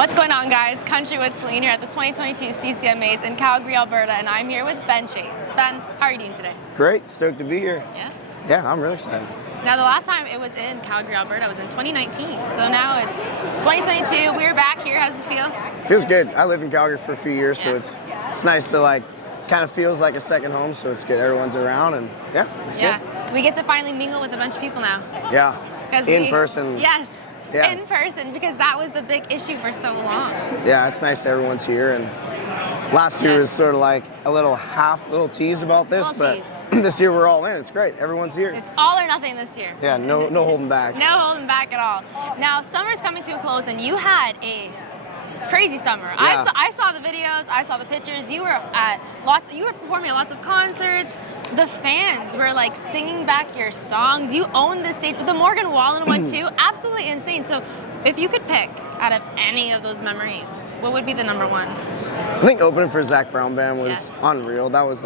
What's going on, guys? Country with Celine here at the 2022 Ccmas in Calgary, Alberta, and I'm here with Ben Chase. Ben, how are you doing today? Great, stoked to be here. Yeah? Yeah, I'm really excited. Now, the last time it was in Calgary, Alberta was in 2019. So now it's 2022. We're back here. How does it feel? Feels good. I lived in Calgary for a few years, so it's nice to kind of feels like a second home, so it's good. Everyone's around, and yeah, it's good. We get to finally mingle with a bunch of people now. Yeah, in person. Yes. Yeah. In person, because that was the big issue for so long. Yeah, it's nice that everyone's here, and last year was sort of like a little tease about this, but this year we're all in. It's great. Everyone's here. It's all or nothing this year. Yeah, no holding back. No holding back at all. Now, summer's coming to a close, and you had a crazy summer. Yeah. I saw the videos, I saw the pictures. You were performing at lots of concerts. The fans were like singing back your songs. You owned the stage. The Morgan Wallen one too. Absolutely insane. So if you could pick out of any of those memories, what would be the number one? I think opening for Zac Brown Band was unreal. That was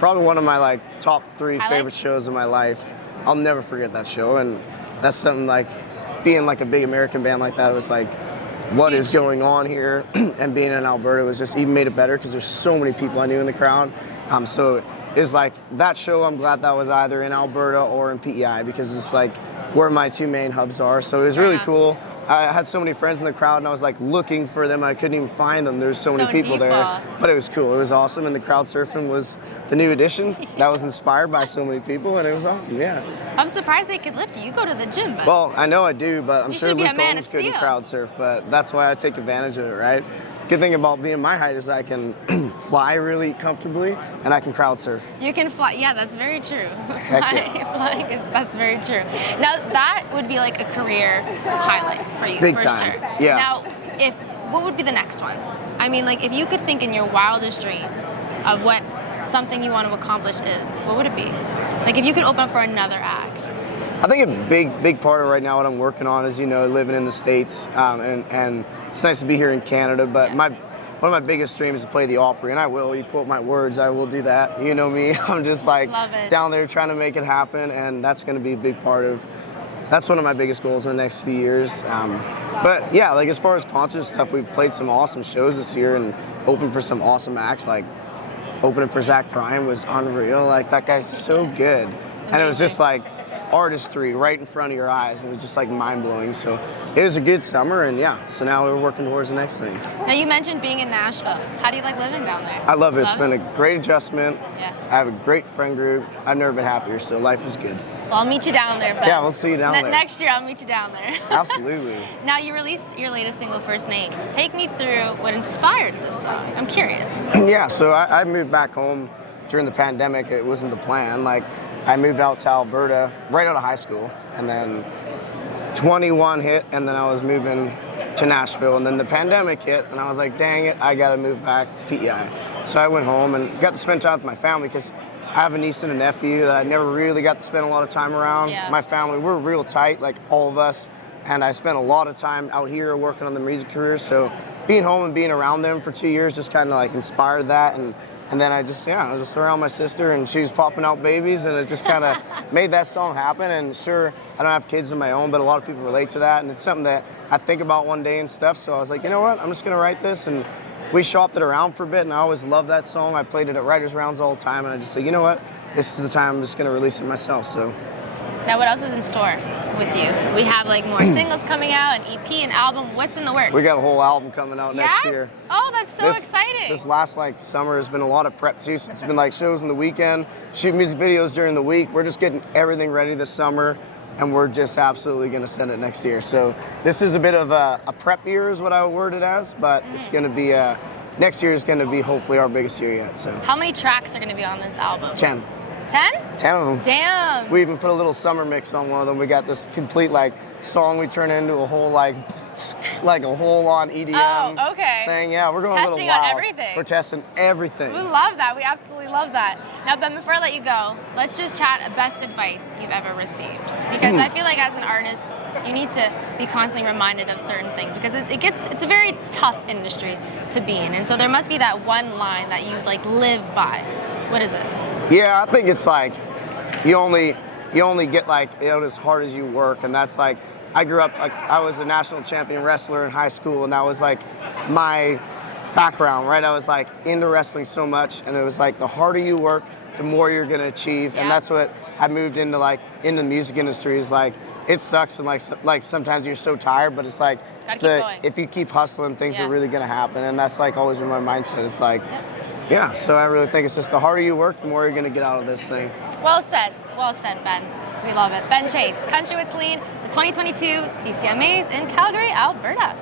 probably one of my top three favorite shows of my life. I'll never forget that show, and that's something being a big American band like that. It was what is going on here, and being in Alberta was just even made it better because there's so many people I knew in the crowd. So it's that show. I'm glad that was either in Alberta or in PEI because it's where my two main hubs are. So it was really cool. I had so many friends in the crowd, and I was looking for them. I couldn't even find them. There's so many people there, but it was cool. It was awesome, and the crowd surfing was the new addition. That was inspired by so many people, and it was awesome. Yeah. I'm surprised they could lift you. You go to the gym, but well, I know I do, but I'm sure Luke Combs couldn't steel. Crowd surf. But that's why I take advantage of it, right? Good thing about being my height is I can fly really comfortably, and I can crowd surf. You can fly. Yeah, that's very true. Flying that's very true. Now that would be a career highlight for you, Big for time. sure. Yeah. Now, what would be the next one? I mean, if you could think in your wildest dreams of what something you want to accomplish is, what would it be? If you could open up for another act. I think a big part of right now what I'm working on is, living in the States, and it's nice to be here in Canada, but one of my biggest dreams is to play the Opry, and I will. You quote my words, I will do that. You know me, I'm just down there trying to make it happen, and that's going to be a big part of, that's one of my biggest goals in the next few years. But yeah, as far as concert stuff, we've played some awesome shows this year and opened for some awesome acts, opening for Zach Bryan was unreal. That guy's so good. And it was just artistry right in front of your eyes. It was just mind-blowing. So it was a good summer, and so now we're working towards the next things. Now you mentioned being in Nashville. How do you like living down there? I love it. It's been a great adjustment. Yeah. I have a great friend group. I've never been happier, so life is good. Well, I'll meet you down there. Yeah, we'll see you down there. Next year, I'll meet you down there. Absolutely. Now, you released your latest single, First Names. Take me through what inspired this song. I'm curious. Yeah, so I moved back home during the pandemic. It wasn't the plan. I moved out to Alberta right out of high school, and then 21 hit, and then I was moving to Nashville, and then the pandemic hit, and I was dang it, I gotta move back to PEI. So I went home and got to spend time with my family because I have a niece and a nephew that I never really got to spend a lot of time around. Yeah. My family, we're real tight, all of us, and I spent a lot of time out here working on the music career, so being home and being around them for 2 years just kind of inspired that, and then I was just around my sister, and she was popping out babies, and it just kind of made that song happen. And sure, I don't have kids of my own, but a lot of people relate to that, and it's something that I think about one day and stuff. So I was you know what, I'm just gonna write this, and we shopped it around for a bit, and I always loved that song. I played it at writers' rounds all the time, and I just said, you know what, this is the time I'm just gonna release it myself. So. Now, what else is in store with you? We have more singles coming out, an EP, an album. What's in the works? We got a whole album coming out next year. Oh, that's so exciting. This last summer has been a lot of prep too. So it's been shows in the weekend, shoot music videos during the week. We're just getting everything ready this summer, and we're just absolutely going to send it next year. So this is a bit of a prep year is what I would word it as, but it's going to be next year is going to be hopefully our biggest year yet. So. How many tracks are going to be on this album? 10. 10? 10 of them. Damn. We even put a little summer mix on one of them. We got this complete song we turn into a whole a whole on EDM thing. Yeah, we're going testing a little wild. On everything. We're testing everything. We love that. We absolutely love that. Now, Ben, before I let you go, let's just chat best advice you've ever received. Because I feel as an artist, you need to be constantly reminded of certain things because it's a very tough industry to be in. And so there must be that one line that you live by. What is it? Yeah, I think it's you only get out as hard as you work, and that's I grew up, like, I was a national champion wrestler in high school, and that was like my background, right? I was like into wrestling so much, and it was like the harder you work, the more you're gonna achieve, and that's what I moved into, like in the music industry. Is like it sucks, and like sometimes you're so tired, but it's like if you keep hustling, things are really gonna happen, and that's like always been my mindset. It's like, yeah. So I really think it's just the harder you work, the more you're gonna get out of this thing. Well said, Ben. We love it. Ben Chase, Country with Celine, the 2022 CCMAs in Calgary, Alberta.